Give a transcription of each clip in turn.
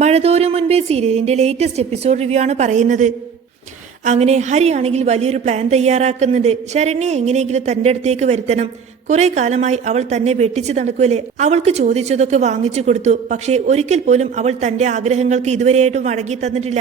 മഴതോരും മുൻപേ സീരിയലിന്റെ latest episode review ആണ് പറയുന്നത്. അങ്ങനെ ഹരിയാണെങ്കിൽ വലിയൊരു പ്ലാൻ തയ്യാറാക്കുന്നുണ്ട്. ശരണ്യെ എങ്ങനെയെങ്കിലും തന്റെ അടുത്തേക്ക് വരുത്തണം. കുറെ കാലമായി അവൾ തന്നെ വെട്ടിച്ചു നടക്കുവല്ലേ. അവൾക്ക് ചോദിച്ചതൊക്കെ വാങ്ങിച്ചു കൊടുത്തു. പക്ഷേ ഒരിക്കൽ പോലും അവൾ തന്റെ ആഗ്രഹങ്ങൾക്ക് ഇതുവരെയായിട്ടും വഴങ്ങി തന്നിട്ടില്ല.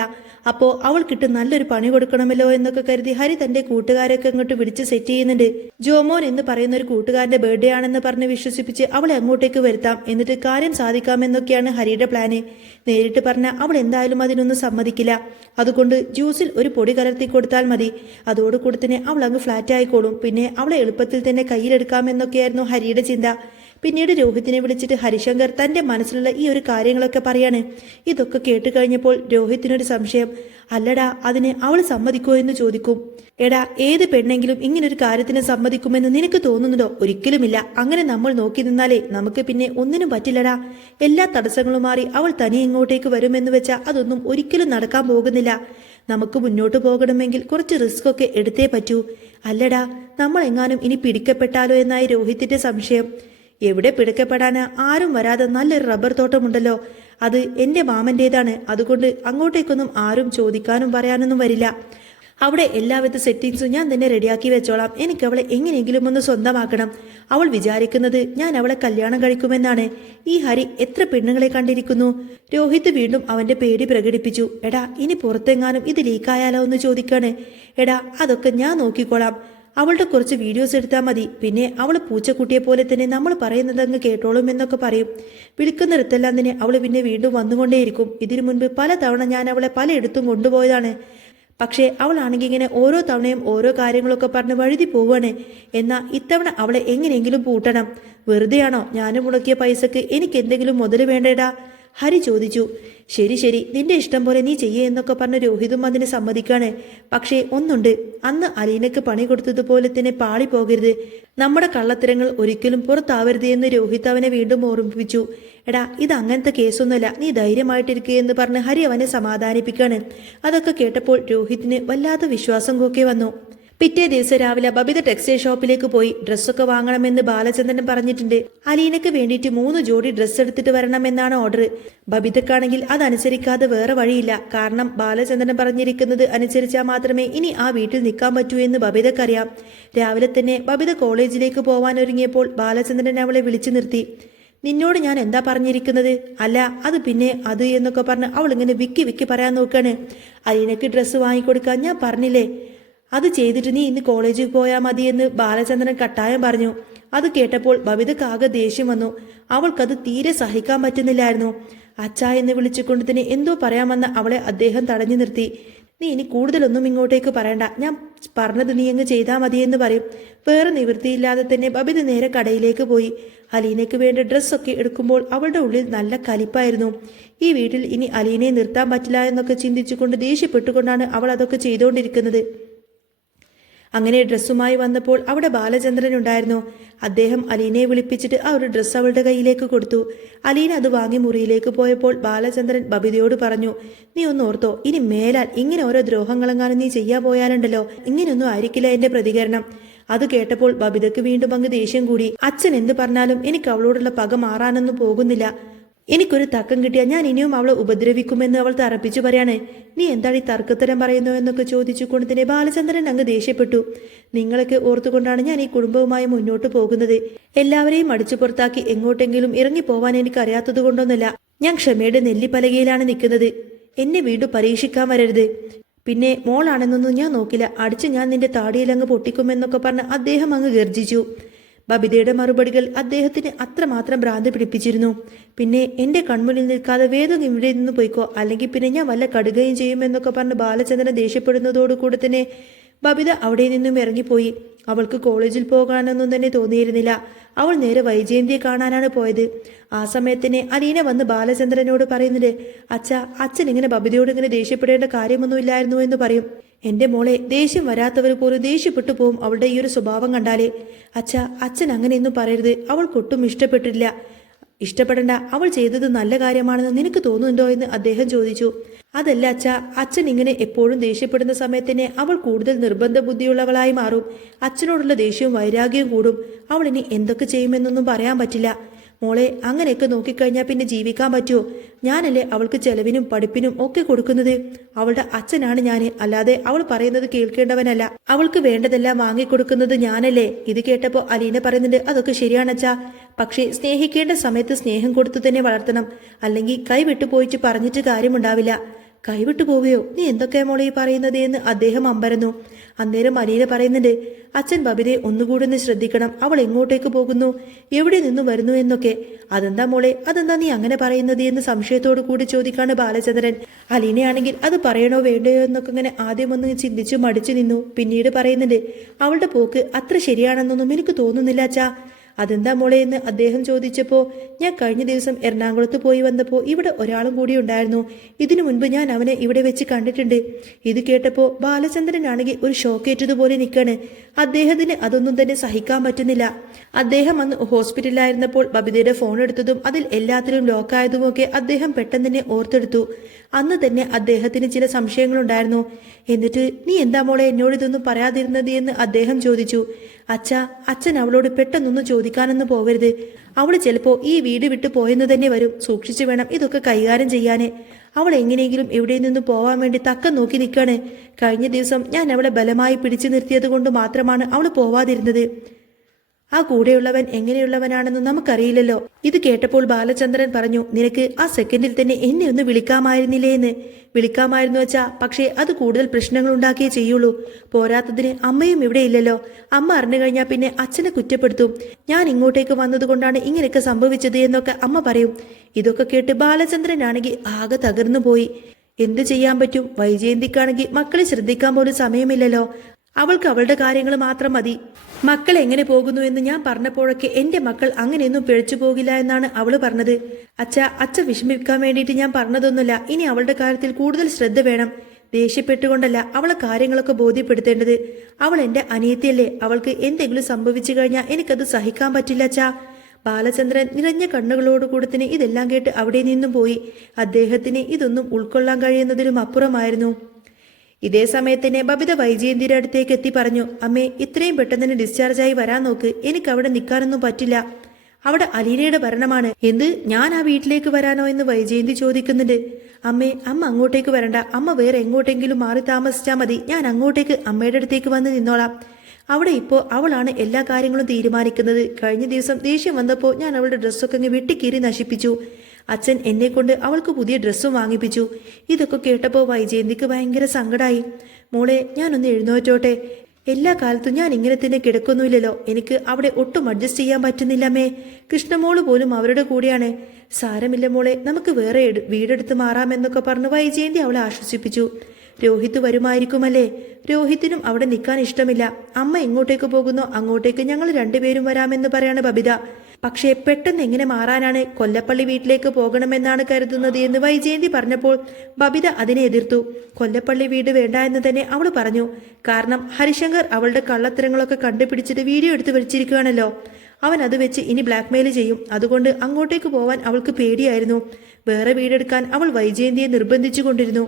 അപ്പോ അവൾക്കിട്ട് നല്ലൊരു പണി കൊടുക്കണമല്ലോ എന്നൊക്കെ കരുതി ഹരി തന്റെ കൂട്ടുകാരൊക്കെ അങ്ങോട്ട് വിളിച്ച് സെറ്റ് ചെയ്യുന്നുണ്ട്. ജോമോൻ എന്ന് പറയുന്ന ഒരു കൂട്ടുകാരന്റെ ബർത്ത്ഡേ ആണെന്ന് പറഞ്ഞ് വിശ്വസിപ്പിച്ച് അവളെ അങ്ങോട്ടേക്ക് വരുത്താം, എന്നിട്ട് കാര്യം സാധിക്കാമെന്നൊക്കെയാണ് ഹരിയുടെ പ്ലാന്. നേരിട്ട് പറഞ്ഞ അവൾ എന്തായാലും അതിനൊന്നും സമ്മതിക്കില്ല. അതുകൊണ്ട് ജ്യൂസിൽ ഒരു പൊടി കലർത്തി കൊടുത്താൽ മതി. അതോടുകൂടി തന്നെ അവൾ അങ്ങ് ഫ്ലാറ്റ് ആയിക്കോളും. പിന്നെ അവളെ എളുപ്പത്തിൽ തന്നെ കയ്യിലെടുക്കാമെന്നൊക്കെയായിരുന്നു ഹരിയുടെ ചിന്ത. പിന്നീട് രോഹിത്തിനെ വിളിച്ചിട്ട് ഹരിശങ്കർ തന്റെ മനസ്സിലുള്ള ഈ ഒരു കാര്യങ്ങളൊക്കെ പറയാണ്. ഇതൊക്കെ കേട്ട് കഴിഞ്ഞപ്പോൾ രോഹിത്തിനൊരു സംശയം. അല്ലടാ, അതിന് അവൾ സമ്മതിക്കോ എന്ന് ചോദിക്കും. എടാ, ഏത് പെണ്ണെങ്കിലും ഇങ്ങനൊരു കാര്യത്തിന് സമ്മതിക്കുമെന്ന് നിനക്ക് തോന്നുന്നുണ്ടോ? ഒരിക്കലുമില്ല. അങ്ങനെ നമ്മൾ നോക്കി നിന്നാലേ നമുക്ക് പിന്നെ ഒന്നിനും പറ്റില്ലടാ. എല്ലാ തടസ്സങ്ങളും മാറി അവൾ തനി ഇങ്ങോട്ടേക്ക് വരുമെന്ന് വെച്ചാൽ അതൊന്നും ഒരിക്കലും നടക്കാൻ പോകുന്നില്ല. നമുക്ക് മുന്നോട്ട് പോകണമെങ്കിൽ കുറച്ച് റിസ്ക് ഒക്കെ എടുത്തേ പറ്റൂ. അല്ലടാ, നമ്മൾ എങ്ങാനും ഇനി പിടിക്കപ്പെട്ടാലോ എന്നായി രോഹിത്തിന്റെ സംശയം. എവിടെ പിടിക്കപ്പെടാന്, ആരും വരാതെ നല്ലൊരു റബ്ബർ തോട്ടമുണ്ടല്ലോ, അത് എന്റെ മാമന്റേതാണ്. അതുകൊണ്ട് അങ്ങോട്ടേക്കൊന്നും ആരും ചോദിക്കാനും പറയാനൊന്നും വരില്ല. അവിടെ എല്ലാവിധ സെറ്റിങ്സും ഞാൻ തന്നെ റെഡിയാക്കി വെച്ചോളാം. എനിക്ക് അവളെ എങ്ങനെയെങ്കിലും ഒന്ന് സ്വന്തമാക്കണം. അവൾ വിചാരിക്കുന്നത് ഞാൻ അവളെ കല്യാണം കഴിക്കുമെന്നാണ്. ഈ ഹരി എത്ര പെണ്ണുങ്ങളെ കണ്ടിരിക്കുന്നു. രോഹിത് വീണ്ടും അവന്റെ പേടി പ്രകടിപ്പിച്ചു. എടാ, ഇനി പുറത്തെങ്ങാനും ഇത് ലീക്കായാലോ എന്ന് ചോദിക്കാണ്. എടാ, അതൊക്കെ ഞാൻ നോക്കിക്കോളാം. അവളുടെ കുറച്ച് വീഡിയോസ് എടുത്താൽ മതി. പിന്നെ അവൾ പൂച്ചക്കുട്ടിയെ പോലെ തന്നെ നമ്മൾ പറയുന്നത് അങ്ങ് കേട്ടോളും എന്നൊക്കെ പറയും. വിളിക്കുന്നിടത്തെല്ലാം തന്നെ അവൾ പിന്നെ വീണ്ടും വന്നുകൊണ്ടേയിരിക്കും. ഇതിനു മുൻപ് പലതവണ ഞാൻ അവളെ പലയിടത്തും കൊണ്ടുപോയതാണ്. പക്ഷേ അവളാണെങ്കിൽ ഇങ്ങനെ ഓരോ തവണയും ഓരോ കാര്യങ്ങളൊക്കെ പറഞ്ഞ് വഴുതി പോവാണ്. എന്നാൽ ഇത്തവണ അവളെ എങ്ങനെയെങ്കിലും പൂട്ടണം. വെറുതെയാണോ ഞാൻ മുടക്കിയ പൈസക്ക് എനിക്ക് എന്തെങ്കിലും മുതൽ വേണ്ടേടാ? ഹരി ചോദിച്ചു. ശരി ശരി, നിന്റെ ഇഷ്ടം പോലെ നീ ചെയ്യേ എന്നൊക്കെ പറഞ്ഞ് രോഹിതും അതിന് സമ്മതിക്കാണ്. പക്ഷേ ഒന്നുണ്ട്, അന്ന് അലീനക്ക് പണി കൊടുത്തതുപോലെ തന്നെ പാളി പോകരുത്. നമ്മുടെ കള്ളത്തരങ്ങൾ ഒരിക്കലും പുറത്താവരുത് എന്ന് രോഹിത് അവനെ വീണ്ടും ഓർമ്മിപ്പിച്ചു. എടാ, ഇത് അങ്ങനത്തെ കേസൊന്നുമല്ല, നീ ധൈര്യമായിട്ടിരിക്കുക എന്ന് പറഞ്ഞ് ഹരി അവനെ സമാധാനിപ്പിക്കാണ്. അതൊക്കെ കേട്ടപ്പോൾ രോഹിത്തിന് വല്ലാത്ത വിശ്വാസം ഒക്കെ വന്നു. പിറ്റേ ദിവസം രാവിലെ ബബിത ടെക്സ്റ്റൈൽ ഷോപ്പിലേക്ക് പോയി. ഡ്രസ്സൊക്കെ വാങ്ങണമെന്ന് ബാലചന്ദ്രൻ പറഞ്ഞിട്ടുണ്ട്. അലീനക്ക് വേണ്ടിയിട്ട് 3 ജോഡി ഡ്രസ്സ് എടുത്തിട്ട് വരണമെന്നാണ് ഓർഡർ. ബബിതക്കാണെങ്കിൽ അതനുസരിക്കാതെ വേറെ വഴിയില്ല. കാരണം ബാലചന്ദ്രൻ പറഞ്ഞിരിക്കുന്നത് അനുസരിച്ചാൽ മാത്രമേ ഇനി ആ വീട്ടിൽ നിൽക്കാൻ പറ്റൂ എന്ന് ബബിതക്കറിയാം. രാവിലെ തന്നെ ബബിത കോളേജിലേക്ക് പോവാൻ ഒരുങ്ങിയപ്പോൾ ബാലചന്ദ്രൻ അവളെ വിളിച്ചു നിർത്തി. നിന്നോട് ഞാൻ എന്താ പറഞ്ഞിരിക്കുന്നത്? അല്ല, അത് പിന്നെ അത് എന്നൊക്കെ പറഞ്ഞ് അവൾ ഇങ്ങനെ വിക്കി പറയാൻ നോക്കാണ്. അലീനക്ക് ഡ്രസ്സ് വാങ്ങിക്കൊടുക്കാൻ ഞാൻ പറഞ്ഞില്ലേ, അത് ചെയ്തിട്ട് നീ ഇന്ന് കോളേജിൽ പോയാൽ മതിയെന്ന് ബാലചന്ദ്രൻ കട്ടായം പറഞ്ഞു. അത് കേട്ടപ്പോൾ ബബിതക്കാകെ ദേഷ്യം വന്നു. അവൾക്കത് തീരെ സഹിക്കാൻ പറ്റുന്നില്ലായിരുന്നു. അച്ഛാ എന്ന് വിളിച്ചുകൊണ്ട് തന്നെ എന്തോ പറയാമെന്ന് അവളെ അദ്ദേഹം തടഞ്ഞു നിർത്തി. നീ ഇനി കൂടുതലൊന്നും ഇങ്ങോട്ടേക്ക് പറയണ്ട, ഞാൻ പറഞ്ഞത് നീ അങ്ങ് ചെയ്താൽ മതിയെന്ന് പറയും. വേറെ നിവൃത്തിയില്ലാതെ തന്നെ ബബിത നേരെ കടയിലേക്ക് പോയി. അലീനയ്ക്ക് വേണ്ട ഡ്രസ്സൊക്കെ എടുക്കുമ്പോൾ അവളുടെ ഉള്ളിൽ നല്ല കലിപ്പായിരുന്നു. ഈ വീട്ടിൽ ഇനി അലീനയെ നിർത്താൻ പറ്റില്ല എന്നൊക്കെ ചിന്തിച്ചുകൊണ്ട് ദേഷ്യപ്പെട്ടുകൊണ്ടാണ് അവൾ അതൊക്കെ ചെയ്തുകൊണ്ടിരിക്കുന്നത്. അങ്ങനെ ഡ്രസ്സുമായി വന്നപ്പോൾ അവിടെ ബാലചന്ദ്രൻ ഉണ്ടായിരുന്നു. അദ്ദേഹം അലീനയെ വിളിപ്പിച്ചിട്ട് ആ ഒരു ഡ്രസ്സ് അവളുടെ കയ്യിലേക്ക് കൊടുത്തു. അലീന അത് വാങ്ങി മുറിയിലേക്ക് പോയപ്പോൾ ബാലചന്ദ്രൻ ബബിതയോട് പറഞ്ഞു, നീ ഒന്ന് ഓർത്തോ, ഇനി മേലാൽ ഇങ്ങനെ ഓരോ ദ്രോഹങ്ങളെങ്ങാനും നീ ചെയ്യാൻ പോയാലുണ്ടല്ലോ, ഇങ്ങനെയൊന്നും ആയിരിക്കില്ല എന്റെ പ്രതികരണം. അത് കേട്ടപ്പോൾ ബബിതയ്ക്ക് വീണ്ടും അങ്ങ് ദേഷ്യം കൂടി. അച്ഛൻ എന്ത് പറഞ്ഞാലും എനിക്ക് അവളോടുള്ള പക മാറാനൊന്നും പോകുന്നില്ല. എനിക്കൊരു തക്കം കിട്ടിയാൽ ഞാൻ ഇനിയും അവളെ ഉപദ്രവിക്കുമെന്ന് അവൾ തറപ്പിച്ചു പറയാണ്. നീ എന്താണ് ഈ തർക്കത്തരം പറയുന്നു എന്നൊക്കെ ചോദിച്ചുകൊണ്ട് തന്നെ ബാലചന്ദ്രൻ അങ്ങ് ദേഷ്യപ്പെട്ടു. നിങ്ങളൊക്കെ ഓർത്തുകൊണ്ടാണ് ഞാൻ ഈ കുടുംബവുമായി മുന്നോട്ട് പോകുന്നത്. എല്ലാവരെയും അടിച്ചു പുറത്താക്കി എങ്ങോട്ടെങ്കിലും ഇറങ്ങിപ്പോവാൻ എനിക്ക് അറിയാത്തത് കൊണ്ടൊന്നുമല്ല. ഞാൻ ക്ഷമയുടെ നെല്ലിപ്പലകയിലാണ് നിൽക്കുന്നത്. എന്നെ വീണ്ടും പരീക്ഷിക്കാൻ വരരുത്. പിന്നെ മോളാണെന്നൊന്നും ഞാൻ നോക്കില്ല. അടിച്ച് ഞാൻ നിന്റെ താടിയിലങ്ങ് പൊട്ടിക്കുമെന്നൊക്കെ പറഞ്ഞ് അദ്ദേഹം അങ്ങ് ഗർജിച്ചു. ബബിതയുടെ മറുപടികൾ അദ്ദേഹത്തിന് അത്രമാത്രം ഭ്രാന്ത് പിടിപ്പിച്ചിരുന്നു. പിന്നെ എന്റെ കൺമുന്നിൽ നിൽക്കാതെ വേദം ഇവിടെ നിന്ന് പോയിക്കോ, അല്ലെങ്കിൽ പിന്നെ ഞാൻ വല്ല കടുകയും ചെയ്യുമെന്നൊക്കെ പറഞ്ഞ് ബാലചന്ദ്രൻ ദേഷ്യപ്പെടുന്നതോടുകൂടി തന്നെ ബബിത അവിടെ നിന്നും ഇറങ്ങിപ്പോയി. അവൾക്ക് കോളേജിൽ പോകാനൊന്നും തന്നെ തോന്നിയിരുന്നില്ല. അവൾ നേരെ വൈജയന്തിയെ കാണാനാണ് പോയത്. ആ സമയത്തിനെ അലീന വന്ന് ബാലചന്ദ്രനോട് പറയുന്നത്, അച്ഛൻ ഇങ്ങനെ ബബിതയോട് ഇങ്ങനെ ദേഷ്യപ്പെടേണ്ട കാര്യമൊന്നുമില്ലായിരുന്നു എന്ന് പറയും. എന്റെ മോളെ, ദേഷ്യം വരാത്തവർ പോലും ദേഷ്യപ്പെട്ടു പോവും അവളുടെ ഈ ഒരു സ്വഭാവം കണ്ടാലേ. അച്ഛൻ അങ്ങനെയൊന്നും പറയരുത്. അവൾക്കൊട്ടും ഇഷ്ടപ്പെട്ടില്ല. ഇഷ്ടപ്പെടണ്ട, അവൾ ചെയ്തത് നല്ല കാര്യമാണെന്ന് നിനക്ക് തോന്നുന്നുണ്ടോ എന്ന് അദ്ദേഹം ചോദിച്ചു. അതല്ല അച്ഛൻ ഇങ്ങനെ എപ്പോഴും ദേഷ്യപ്പെടുന്ന സമയത്തന്നെ അവൾ കൂടുതൽ നിർബന്ധ ബുദ്ധിയുള്ളവളായി മാറും. അച്ഛനോടുള്ള ദേഷ്യവും വൈരാഗ്യവും കൂടും. അവൾ ഇനി എന്തൊക്കെ ചെയ്യുമെന്നൊന്നും പറയാൻ പറ്റില്ല. മോളെ അങ്ങനെയൊക്കെ നോക്കിക്കഴിഞ്ഞാൽ പിന്നെ ജീവിക്കാൻ പറ്റുമോ? ഞാനല്ലേ അവൾക്ക് ചെലവിനും പഠിപ്പിനും ഒക്കെ കൊടുക്കുന്നത്. അവളുടെ അച്ഛനാണ് ഞാൻ, അല്ലാതെ അവൾ പറയുന്നത് കേൾക്കേണ്ടവനല്ല. അവൾക്ക് വേണ്ടതെല്ലാം വാങ്ങിക്കൊടുക്കുന്നത് ഞാനല്ലേ. ഇത് കേട്ടപ്പോൾ അലീന പറയുന്നുണ്ട്, അതൊക്കെ ശരിയാണച്ചാ, പക്ഷേ സ്നേഹിക്കേണ്ട സമയത്ത് സ്നേഹം കൊടുത്തു തന്നെ വളർത്തണം, അല്ലെങ്കിൽ കൈവിട്ടു പോയിച്ച് പറഞ്ഞിട്ട് കാര്യമുണ്ടാവില്ല. കൈവിട്ടു പോവുകയോ? നീ എന്തൊക്കെയാ മോളെ ഈ പറയുന്നത് എന്ന് അദ്ദേഹം അമ്പരന്നു. അന്നേരം അലീന പറയുന്നുണ്ട്, അച്ഛൻ ബബിതയെ ഒന്നുകൂടി ഒന്ന് ശ്രദ്ധിക്കണം. അവൾ എങ്ങോട്ടേക്ക് പോകുന്നു, എവിടെ നിന്ന് വരുന്നു എന്നൊക്കെ. അതെന്താ മോളെ, അതെന്താ നീ അങ്ങനെ പറയുന്നത് എന്ന് സംശയത്തോടു കൂടി ചോദിക്കാണ് ബാലചന്ദ്രൻ. അലീനയാണെങ്കിൽ അത് പറയണോ വേണ്ടയോ എന്നൊക്കെ ഇങ്ങനെ ആദ്യം ഒന്ന് ചിന്തിച്ചു മടിച്ചു നിന്നു. പിന്നീട് പറയുന്നുണ്ട്, അവളുടെ പോക്ക് അത്ര ശരിയാണെന്നൊന്നും എനിക്ക് തോന്നുന്നില്ല അച്ഛാ. അതെന്താ മോളെ എന്ന് അദ്ദേഹം ചോദിച്ചപ്പോൾ, ഞാൻ കഴിഞ്ഞ ദിവസം എറണാകുളത്ത് പോയി വന്നപ്പോൾ ഇവിടെ ഒരാളും കൂടി ഉണ്ടായിരുന്നു. ഇതിനു മുൻപ് ഞാൻ അവനെ ഇവിടെ വെച്ച് കണ്ടിട്ടുണ്ട്. ഇത് കേട്ടപ്പോൾ ബാലചന്ദ്രനാണെങ്കിൽ ഒരു ഷോക്കേറ്റതുപോലെ നിൽക്കാണ്. അദ്ദേഹത്തിന് അതൊന്നും തന്നെ സഹിക്കാൻ പറ്റുന്നില്ല. അദ്ദേഹം അന്ന് ഹോസ്പിറ്റലിലായിരുന്നപ്പോൾ ബബിതയുടെ ഫോൺ എടുത്തതും അതിൽ എല്ലാത്തിലും ലോക്കായതുമൊക്കെ അദ്ദേഹം പെട്ടെന്ന് തന്നെ ഓർത്തെടുത്തു. അന്ന് തന്നെ അദ്ദേഹത്തിന് ചില സംശയങ്ങളുണ്ടായിരുന്നു. എന്നിട്ട് നീ എന്താ മോളെ എന്നോട് ഇതൊന്നും പറയാതിരുന്നത് എന്ന് അദ്ദേഹം ചോദിച്ചു. അച്ഛൻ അവളോട് പെട്ടെന്നൊന്നും ചോദിക്കാനൊന്നും പോവരുത്. അവൾ ചിലപ്പോൾ ഈ വീട് വിട്ടു പോയെന്ന് തന്നെ വരും. സൂക്ഷിച്ചു വേണം ഇതൊക്കെ കൈകാര്യം ചെയ്യാന്. അവൾ എങ്ങനെയെങ്കിലും എവിടെ നിന്നും പോവാൻ വേണ്ടി തക്കം നോക്കി നിൽക്കാണ്. കഴിഞ്ഞ ദിവസം ഞാൻ അവളെ ബലമായി പിടിച്ചു നിർത്തിയത് കൊണ്ട് മാത്രമാണ് അവൾ പോവാതിരുന്നത്. ആ കൂടെയുള്ളവൻ എങ്ങനെയുള്ളവനാണെന്ന് നമുക്കറിയില്ലല്ലോ. ഇത് കേട്ടപ്പോൾ ബാലചന്ദ്രൻ പറഞ്ഞു, നിനക്ക് ആ സെക്കൻഡിൽ തന്നെ എന്നെ ഒന്ന് വിളിക്കാമായിരുന്നില്ലേ എന്ന്. വിളിക്കാമായിരുന്നു വെച്ചാ, പക്ഷേ അത് കൂടുതൽ പ്രശ്നങ്ങൾ ഉണ്ടാക്കിയേ ചെയ്യുള്ളൂ. പോരാത്തതിന് അമ്മയും ഇവിടെ ഇല്ലല്ലോ. അമ്മ അറിഞ്ഞു കഴിഞ്ഞാൽ പിന്നെ അച്ഛനെ കുറ്റപ്പെടുത്തും. ഞാൻ ഇങ്ങോട്ടേക്ക് വന്നതുകൊണ്ടാണ് ഇങ്ങനെയൊക്കെ സംഭവിച്ചത് എന്നൊക്കെ അമ്മ പറയും. ഇതൊക്കെ കേട്ട് ബാലചന്ദ്രനാണെങ്കിൽ ആകെ തകർന്നു പോയി. എന്ത് ചെയ്യാൻ പറ്റും? വൈജയന്തിക്കാണെങ്കിൽ മക്കളെ ശ്രദ്ധിക്കാൻ പോലും സമയമില്ലല്ലോ. അവൾക്ക് അവളുടെ കാര്യങ്ങൾ മാത്രം മതി. മക്കൾ എങ്ങനെ പോകുന്നു എന്ന് ഞാൻ പറഞ്ഞപ്പോഴൊക്കെ എന്റെ മക്കൾ അങ്ങനെയൊന്നും പിഴച്ചു പോകില്ല എന്നാണ് അവള് പറഞ്ഞത്. അച്ഛ വിഷമിപ്പിക്കാൻ വേണ്ടിയിട്ട് ഞാൻ പറഞ്ഞതൊന്നുമില്ല. ഇനി അവളുടെ കാര്യത്തിൽ കൂടുതൽ ശ്രദ്ധ വേണം. ദേഷ്യപ്പെട്ടുകൊണ്ടല്ല അവളെ കാര്യങ്ങളൊക്കെ ബോധ്യപ്പെടുത്തേണ്ടത്. അവൾ എന്റെ അനിയത്തിയല്ലേ. അവൾക്ക് എന്തെങ്കിലും സംഭവിച്ചു കഴിഞ്ഞാൽ എനിക്കത് സഹിക്കാൻ പറ്റില്ല അച്ഛാ. ബാലചന്ദ്രൻ നിറഞ്ഞ കണ്ണുകളോടുകൂടി തന്നെ ഇതെല്ലാം കേട്ട് അവിടെ നിന്നും പോയി. അദ്ദേഹത്തിന് ഇതൊന്നും ഉൾക്കൊള്ളാൻ കഴിയുന്നതിലും അപ്പുറമായിരുന്നു. ഇതേ സമയത്തന്നെ ബബിത വൈജയന്തിയുടെ അടുത്തേക്ക് എത്തി പറഞ്ഞു, അമ്മേ ഇത്രയും പെട്ടെന്ന് തന്നെ ഡിസ്ചാർജായി വരാൻ നോക്ക്. എനിക്ക് അവിടെ നിൽക്കാനൊന്നും പറ്റില്ല. അവിടെ അലീനയുടെ ഭരണമാണ്. എന്ത്, ഞാൻ ആ വീട്ടിലേക്ക് വരാനോ എന്ന് വൈജയന്തി ചോദിക്കുന്നുണ്ട്. അമ്മ അങ്ങോട്ടേക്ക് വരണ്ട. അമ്മ വേറെ എങ്ങോട്ടെങ്കിലും മാറി താമസിച്ചാൽ മതി. ഞാൻ അങ്ങോട്ടേക്ക് അമ്മയുടെ അടുത്തേക്ക് വന്ന് നിന്നോളാം. അവിടെ ഇപ്പോൾ അവളാണ് എല്ലാ കാര്യങ്ങളും തീരുമാനിക്കുന്നത്. കഴിഞ്ഞ ദിവസം ദേഷ്യം വന്നപ്പോൾ ഞാൻ അവളുടെ ഡ്രസ്സൊക്കെ അങ്ങ് വെട്ടിക്കീറി നശിപ്പിച്ചു. അച്ഛൻ എന്നെ കൊണ്ട് അവൾക്ക് പുതിയ ഡ്രസ്സും വാങ്ങിപ്പിച്ചു. ഇതൊക്കെ കേട്ടപ്പോൾ വൈജയന്തിക്ക് ഭയങ്കര സങ്കടമായി. മോളെ, ഞാനൊന്ന് എഴുന്നേറ്റോട്ടെ. എല്ലാ കാലത്തും ഞാൻ ഇങ്ങനെ തന്നെ കിടക്കൊന്നുമില്ലല്ലോ. എനിക്ക് അവിടെ ഒട്ടും അഡ്ജസ്റ്റ് ചെയ്യാൻ പറ്റുന്നില്ലമ്മേ. കൃഷ്ണമോള് പോലും അവരുടെ കൂടെയാണ്. സാരമില്ല മോളെ, നമുക്ക് വേറെ വീടെടുത്ത് മാറാമെന്നൊക്കെ പറഞ്ഞ് വൈജയന്തി അവളെ ആശ്വസിപ്പിച്ചു. രോഹിത് വരുമായിരിക്കുമല്ലേ? രോഹിത്തിനും അവിടെ നിൽക്കാൻ ഇഷ്ടമില്ല. അമ്മ എങ്ങോട്ടേക്ക് പോകുന്നോ അങ്ങോട്ടേക്ക് ഞങ്ങൾ രണ്ടുപേരും വരാമെന്ന് പറയാണ് ബബിത. പക്ഷേ പെട്ടെന്ന് എങ്ങനെ മാറാനാണ്? കൊല്ലപ്പള്ളി വീട്ടിലേക്ക് പോകണമെന്നാണ് കരുതുന്നത് എന്ന് വൈജയന്തി പറഞ്ഞപ്പോൾ ബബിത അതിനെ എതിർത്തു. കൊല്ലപ്പള്ളി വീട് വേണ്ട എന്ന് തന്നെ അവൾ പറഞ്ഞു. കാരണം ഹരിശങ്കർ അവളുടെ കള്ളത്തരങ്ങളൊക്കെ കണ്ടുപിടിച്ചിട്ട് വീഡിയോ എടുത്ത് വെച്ചിരിക്കുകയാണല്ലോ. അവൻ അത് വെച്ച് ഇനി ബ്ലാക്ക്മെയിൽ ചെയ്യും. അതുകൊണ്ട് അങ്ങോട്ടേക്ക് പോവാൻ അവൾക്ക് പേടിയായിരുന്നു. വേറെ വീടെടുക്കാൻ അവൾ വൈജയന്തിയെ നിർബന്ധിച്ചു കൊണ്ടിരുന്നു.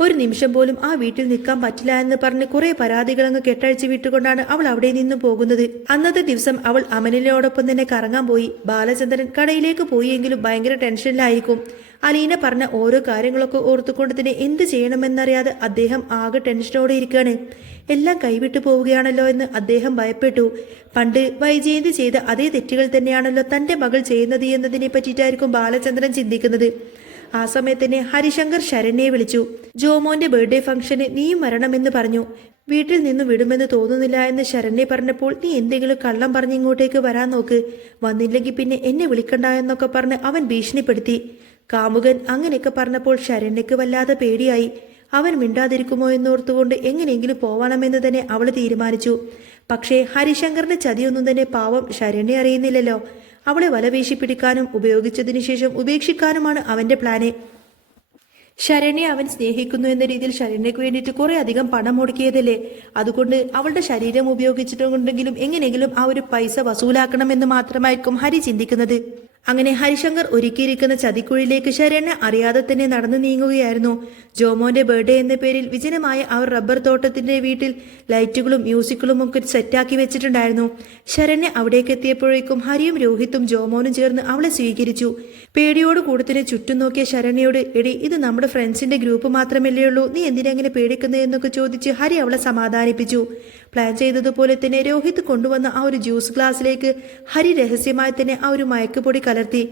ഒരു നിമിഷം പോലും ആ വീട്ടിൽ നിൽക്കാൻ പറ്റില്ല എന്ന് പറഞ്ഞ് കുറെ പരാതികളങ്ങ് കെട്ടഴിച്ച് വിട്ടുകൊണ്ടാണ് അവൾ അവിടെ നിന്ന് പോകുന്നത്. അന്നത്തെ ദിവസം അവൾ അമലിനോടൊപ്പം തന്നെ കറങ്ങാൻ പോയി. ബാലചന്ദ്രൻ കടയിലേക്ക് പോയെങ്കിലും ഭയങ്കര ടെൻഷനിലായിരിക്കും. അലീന പറഞ്ഞ ഓരോ കാര്യങ്ങളൊക്കെ ഓർത്തുകൊണ്ട് തന്നെ എന്ത് ചെയ്യണമെന്നറിയാതെ അദ്ദേഹം ആകെ ടെൻഷനോടെ ഇരിക്കുകയാണ്. എല്ലാം കൈവിട്ടു പോവുകയാണല്ലോ എന്ന് അദ്ദേഹം ഭയപ്പെട്ടു. പണ്ട് വൈജയന്തി ചെയ്ത അതേ തെറ്റുകൾ തന്നെയാണല്ലോ തന്റെ മകൾ ചെയ്യുന്നത് എന്നതിനെ പറ്റിയിട്ടായിരിക്കും ബാലചന്ദ്രൻ ചിന്തിക്കുന്നത്. ആ സമയത്തന്നെ ഹരിശങ്കർ ശരണ്യെ വിളിച്ചു. ജോമോന്റെ ബർത്ത്ഡേ ഫംഗ്ഷന് നീയും വരണമെന്ന് പറഞ്ഞു. വീട്ടിൽ നിന്ന് വിടുമെന്ന് തോന്നുന്നില്ല എന്ന് ശരണ്യെ പറഞ്ഞപ്പോൾ, നീ എന്തെങ്കിലും കള്ളം പറഞ്ഞ് ഇങ്ങോട്ടേക്ക് വരാൻ നോക്ക്. വന്നില്ലെങ്കിൽ പിന്നെ എന്നെ വിളിക്കണ്ട എന്നൊക്കെ പറഞ്ഞ് അവൻ ഭീഷണിപ്പെടുത്തി. കാമുകൻ അങ്ങനെയൊക്കെ പറഞ്ഞപ്പോൾ ശരണ്യക്ക് വല്ലാതെ പേടിയായി. അവൻ മിണ്ടാതിരിക്കുമോ എന്നോർത്തുകൊണ്ട് എങ്ങനെയെങ്കിലും പോവണമെന്ന് തന്നെ അവൾ തീരുമാനിച്ചു. പക്ഷേ ഹരിശങ്കറിന്റെ ചതിയൊന്നും തന്നെ പാവം ശരണ്യെ അറിയുന്നില്ലല്ലോ. അവളെ വലവീശി പിടിക്കാനും ഉപയോഗിച്ചതിനു ശേഷം ഉപേക്ഷിക്കാനുമാണ് അവന്റെ പ്ലാന്. ശരണ്യെ അവൻ സ്നേഹിക്കുന്നു എന്ന രീതിയിൽ ശരണ്യക്ക് വേണ്ടിയിട്ട് കുറെ അധികം പണം മുടക്കിയതല്ലേ. അതുകൊണ്ട് അവളുടെ ശരീരം ഉപയോഗിച്ചിട്ടുണ്ടെങ്കിലും എങ്ങനെയെങ്കിലും ആ ഒരു പൈസ വസൂലാക്കണമെന്ന് മാത്രമായിരിക്കും ഹരി ചിന്തിക്കുന്നത്. അങ്ങനെ ഹരിശങ്കർ ഒരുക്കിയിരിക്കുന്ന ചതിക്കുഴിയിലേക്ക് ശരണ്യ അറിയാതെ തന്നെ നടന്നു നീങ്ങുകയായിരുന്നു. ജോമോന്റെ ബർത്ത്ഡേ എന്ന പേരിൽ വിജനമായ അവർ റബ്ബർ തോട്ടത്തിന്റെ വീട്ടിൽ ലൈറ്റുകളും മ്യൂസിക്കുകളും ഒക്കെ സെറ്റാക്കി വെച്ചിട്ടുണ്ടായിരുന്നു. ശരണ്യ അവിടേക്ക് എത്തിയപ്പോഴേക്കും ഹരിയും രോഹിത്തും ജോമോനും ചേർന്ന് അവളെ സ്വീകരിച്ചു. പേടിയോട് കൂടത്തിന് ചുറ്റും നോക്കിയ ശരണ്യയോട്, എടി ഇത് നമ്മുടെ ഫ്രണ്ട്സിന്റെ ഗ്രൂപ്പ് മാത്രമല്ലേ ഉള്ളൂ, നീ എന്തിനെങ്ങനെ പേടിക്കുന്നത് എന്നൊക്കെ ചോദിച്ച് ഹരി അവളെ സമാധാനിപ്പിച്ചു. പ്ലാൻ ചെയ്തതുപോലെ തന്നെ രോഹിത് കൊണ്ടുവന്ന ആ ഒരു ജ്യൂസ് ഗ്ലാസ്സിലേക്ക് ഹരി രഹസ്യമായി തന്നെ ആ ഒരു മയക്കുപൊടി കലർത്തി.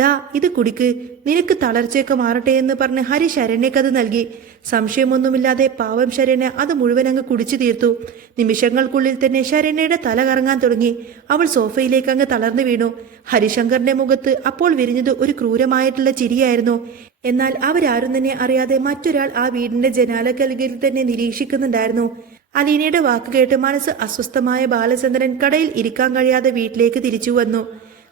ദാ ഇത് കുടിക്ക്, നിനക്ക് തളർച്ചയൊക്കെ മാറട്ടെ എന്ന് പറഞ്ഞ് ഹരി ശരണ്യക്കത് നൽകി. സംശയമൊന്നുമില്ലാതെ പാവം ശരണ്യ അത് മുഴുവൻ അങ്ങ് കുടിച്ചു തീർത്തു. നിമിഷങ്ങൾക്കുള്ളിൽ തന്നെ ശരണ്യയുടെ തല കറങ്ങാൻ തുടങ്ങി. അവൾ സോഫയിലേക്ക് അങ്ങ് തളർന്നു വീണു. ഹരിശങ്കറിന്റെ മുഖത്ത് അപ്പോൾ വിരിഞ്ഞത് ഒരു ക്രൂരമായിട്ടുള്ള ചിരിയായിരുന്നു. എന്നാൽ അവരാരും തന്നെ അറിയാതെ മറ്റൊരാൾ ആ വീടിന്റെ ജനാലക്കലുകളിൽ തന്നെ നിരീക്ഷിക്കുന്നുണ്ടായിരുന്നു. അലീനയുടെ വാക്ക് കേട്ട് മനസ്സ് അസ്വസ്ഥമായ ബാലചന്ദ്രൻ കടയിൽ ഇരിക്കാൻ കഴിയാതെ വീട്ടിലേക്ക് തിരിച്ചു വന്നു.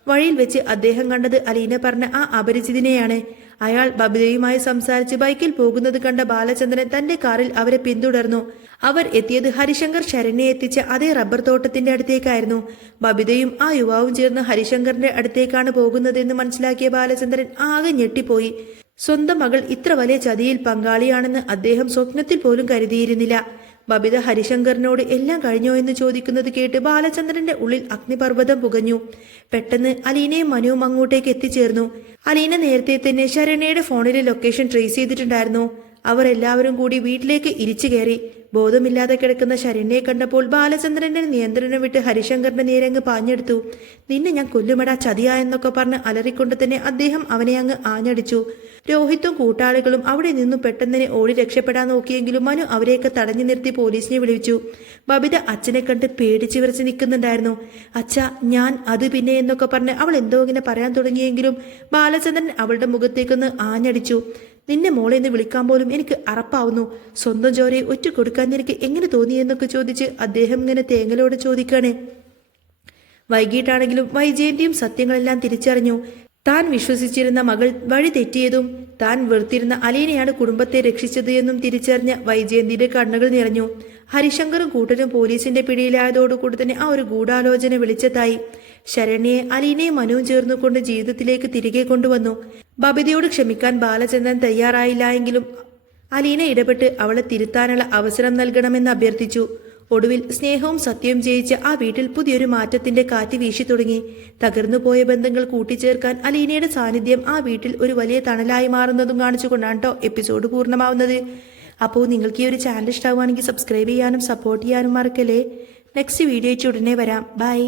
വഴിയിൽ വെച്ച് അദ്ദേഹം കണ്ടത് അലീന പറഞ്ഞ ആ അപരിചിതനെയാണ്. അയാൾ ബബിതയുമായി സംസാരിച്ച് ബൈക്കിൽ പോകുന്നത് കണ്ട ബാലചന്ദ്രൻ തന്റെ കാറിൽ അവരെ പിന്തുടർന്നു. അവർ എത്തിയത് ഹരിശങ്കർ ശരണ്യെ എത്തിച്ച അതേ റബ്ബർ തോട്ടത്തിന്റെ അടുത്തേക്കായിരുന്നു. ബബിതയും ആ യുവാവും ചേർന്ന് ഹരിശങ്കറിന്റെ അടുത്തേക്കാണ് പോകുന്നതെന്ന് മനസ്സിലാക്കിയ ബാലചന്ദ്രൻ ആകെ ഞെട്ടിപ്പോയി. സ്വന്തം മകൾ ഇത്ര വലിയ ചതിയിൽ പങ്കാളിയാണെന്ന് അദ്ദേഹം സ്വപ്നത്തിൽ പോലും കരുതിയിരുന്നില്ല. ബബിത ഹരിശങ്കറിനോട് എല്ലാം കഴിഞ്ഞോ എന്ന് ചോദിക്കുന്നത് കേട്ട് ബാലചന്ദ്രന്റെ ഉള്ളിൽ അഗ്നിപർവ്വതം പുകഞ്ഞു. പെട്ടെന്ന് അലീനയും മനുവും അങ്ങോട്ടേക്ക് എത്തിച്ചേർന്നു. അലീന നേരത്തെ തന്നെ ശരണ്യയുടെ ഫോണിലെ ലൊക്കേഷൻ ട്രേസ് ചെയ്തിട്ടുണ്ടായിരുന്നു. അവർ എല്ലാവരും കൂടി വീട്ടിലേക്ക് ഇരിച്ചു കയറി. ബോധമില്ലാതെ കിടക്കുന്ന ശരണ്യെ കണ്ടപ്പോൾ ബാലചന്ദ്രന്റെ നിയന്ത്രണം വിട്ട് ഹരിശങ്കറിന്റെ നേരങ്ങ് പാഞ്ഞെടുത്തു. നിന്നെ ഞാൻ കൊല്ലുമടാ ചതിയാ എന്നൊക്കെ പറഞ്ഞ് അലറിക്കൊണ്ട് തന്നെ അദ്ദേഹം അവനെ അങ്ങ് ആഞ്ഞടിച്ചു. രോഹിത്തും കൂട്ടാളികളും അവിടെ നിന്നും പെട്ടെന്ന് ഓടി രക്ഷപ്പെടാൻ നോക്കിയെങ്കിലും മനു അവരെയൊക്കെ തടഞ്ഞു നിർത്തി പോലീസിനെ വിളിച്ചു. ബബിത അച്ഛനെ കണ്ട് പേടിച്ചു വിറച്ച് നിൽക്കുന്നുണ്ടായിരുന്നു. അച്ഛ ഞാൻ അത് പിന്നെ എന്നൊക്കെ പറഞ്ഞ് അവൾ എന്തോ ഇങ്ങനെ പറയാൻ തുടങ്ങിയെങ്കിലും ബാലചന്ദ്രൻ അവളുടെ മുഖത്തേക്കൊന്ന് ആഞ്ഞടിച്ചു. നിന്നെ മോളെ എന്ന് വിളിക്കാൻ പോലും എനിക്ക് അറപ്പാവുന്നു. സ്വന്തം ചോരയെ ഒറ്റ കൊടുക്കാൻ എനിക്ക് എങ്ങനെ തോന്നിയെന്നൊക്കെ ചോദിച്ച് അദ്ദേഹം ഇങ്ങനെ തേങ്ങലോട് ചോദിക്കാണ്. വൈകിട്ടാണെങ്കിലും വൈജയന്തിയും സത്യങ്ങളെല്ലാം തിരിച്ചറിഞ്ഞു. താൻ വിശ്വസിച്ചിരുന്ന മകൾ വഴി തെറ്റിയതും താൻ വെറുത്തിരുന്ന അലീനയാണ് കുടുംബത്തെ രക്ഷിച്ചത് എന്നും തിരിച്ചറിഞ്ഞ വൈജയന്തിയുടെ കണ്ണുകൾ നിറഞ്ഞു. ഹരിശങ്കറും കൂട്ടരും പോലീസിന്റെ പിടിയിലായതോടുകൂടി തന്നെ ആ ഒരു ഗൂഢാലോചന വെളിച്ചത്തായി. ശരണ്യയെ അലീനയും മനുവും ചേർന്നുകൊണ്ട് ജീവിതത്തിലേക്ക് തിരികെ കൊണ്ടുവന്നു. ബബിതയോട് ക്ഷമിക്കാൻ ബാലചന്ദ്രൻ തയ്യാറായില്ല എങ്കിലും അലീന ഇടപെട്ട് അവളെ തിരുത്താനുള്ള അവസരം നൽകണമെന്ന് അഭ്യർത്ഥിച്ചു. ഒടുവിൽ സ്നേഹവും സത്യവും ജയിച്ച ആ വീട്ടിൽ പുതിയൊരു മാറ്റത്തിന്റെ കാറ്റ് വീശി തുടങ്ങി. തകർന്നുപോയ ബന്ധങ്ങൾ കൂട്ടിച്ചേർക്കാൻ അലീനയുടെ സാന്നിധ്യം ആ വീട്ടിൽ ഒരു വലിയ തണലായി മാറുന്നതും കാണിച്ചുകൊണ്ടാണ് കേട്ടോ എപ്പിസോഡ് പൂർണ്ണമാവുന്നത്. അപ്പോൾ നിങ്ങൾക്ക് ഈ ഒരു ചാനൽ ഇഷ്ടമാവുകയാണെങ്കിൽ സബ്സ്ക്രൈബ് ചെയ്യാനും സപ്പോർട്ട് ചെയ്യാനും മറക്കല്ലേ. നെക്സ്റ്റ് വീഡിയോ ഉടനെ വരാം. ബൈ.